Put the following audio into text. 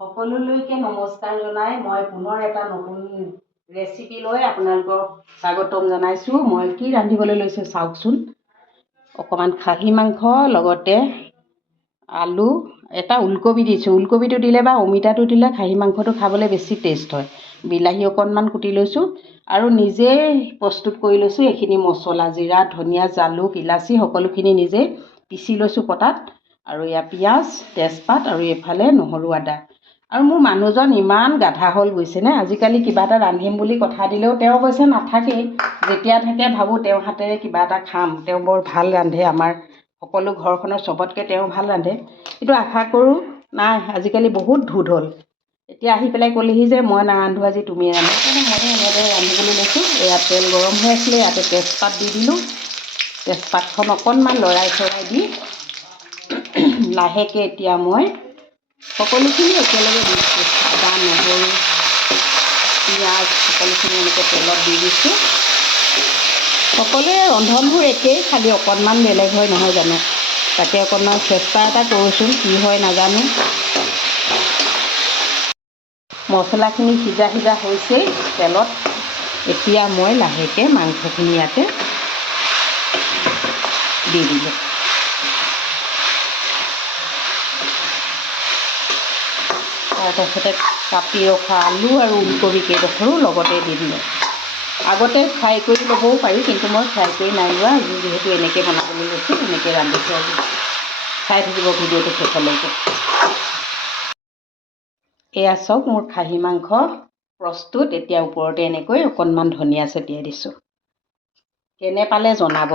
সকলোলৈকে নমস্কাৰ জনাই মই পুনৰ এটা নতুন ৰেচিপি লৈ আপোনালোকক স্বাগতম জনাইছোঁ। মই কি ৰান্ধিবলৈ লৈছোঁ চাওকচোন। অকণমান খাহী মাংস লগতে আলু, এটা ওলকবি দিছোঁ। ওলকবিটো দিলে বা অমিতাটো দিলে খাহী মাংসটো খাবলৈ বেছি টেষ্ট হয়। বিলাহী অকণমান কুটি লৈছোঁ আৰু নিজেই প্ৰস্তুত কৰি লৈছোঁ এইখিনি মছলা, জিৰা, ধনিয়া, জালুক, ইলাচি সকলোখিনি নিজেই পিচি লৈছোঁ পটাত। আৰু ইয়াত পিঁয়াজ, তেজপাত আৰু এইফালে নহৰু, আদা। আৰু মোৰ মানুহজন ইমান গাধা হ'ল বুজিছেনে। আজিকালি কিবা এটা ৰান্ধিম বুলি কথা দিলেও তেওঁ অৱশ্যে নাথাকেই। যেতিয়া থাকে ভাবোঁ তেওঁৰ হাতেৰে কিবা এটা খাম। তেওঁ বৰ ভাল ৰান্ধে, আমাৰ সকলো ঘৰখনৰ চবতকৈ তেওঁ ভাল ৰান্ধে। কিন্তু আশা কৰোঁ নাই, আজিকালি বহুত ধোধ হ'ল। এতিয়া আহি পেলাই ক'লেহি যে মই নাৰান্ধো, আজি তুমিয়ে ৰান্ধা। সেইকাৰণে মই এনেদৰে ৰান্ধিবলৈ লৈছোঁ। এয়া তেল গৰম হৈ আছিলে, ইয়াতে তেজপাত দি দিলোঁ। তেজপাতখন অকণমান লৰাই দি লাহেকৈ এতিয়া মই সকলোখিনি একেলগে দিছোঁ। আদা, নহৰু, পিঁয়াজ সকলোখিনি এনেকৈ তেলত দি দিছোঁ। সকলোৱে ৰন্ধনবোৰ একেই, খালি অকণমান বেলেগ হয় নহয় জানো। তাকে অকণমান চেষ্টা এটা কৰোঁচোন, কি হয় নাজানো। মছলাখিনি সিজা হৈছেই তেলত। এতিয়া মই লাহেকৈ মাংসখিনি ইয়াতে দি দিলোঁ। তাৰপাছতে কাটি ৰখা আলু আৰু ওলকবি কেইডোখৰো লগতে দি দিলোঁ। আগতে ফ্ৰাই কৰি ল'বও পাৰি, কিন্তু মই ফ্ৰাই কৰি নাই লোৱা। আজি যিহেতু এনেকৈ বনাবলৈ লৈছোঁ, এনেকৈ ৰান্ধিছোঁ আজি। চাই থাকিব ভিডিঅ'টো শেষলৈকে। এয়া চাওক, মোৰ খাহী মাংস প্ৰস্তুত। এতিয়া ওপৰতে এনেকৈ অকণমান ধনিয়া ছটিয়াই দিছোঁ। কেনে পালে জনাব।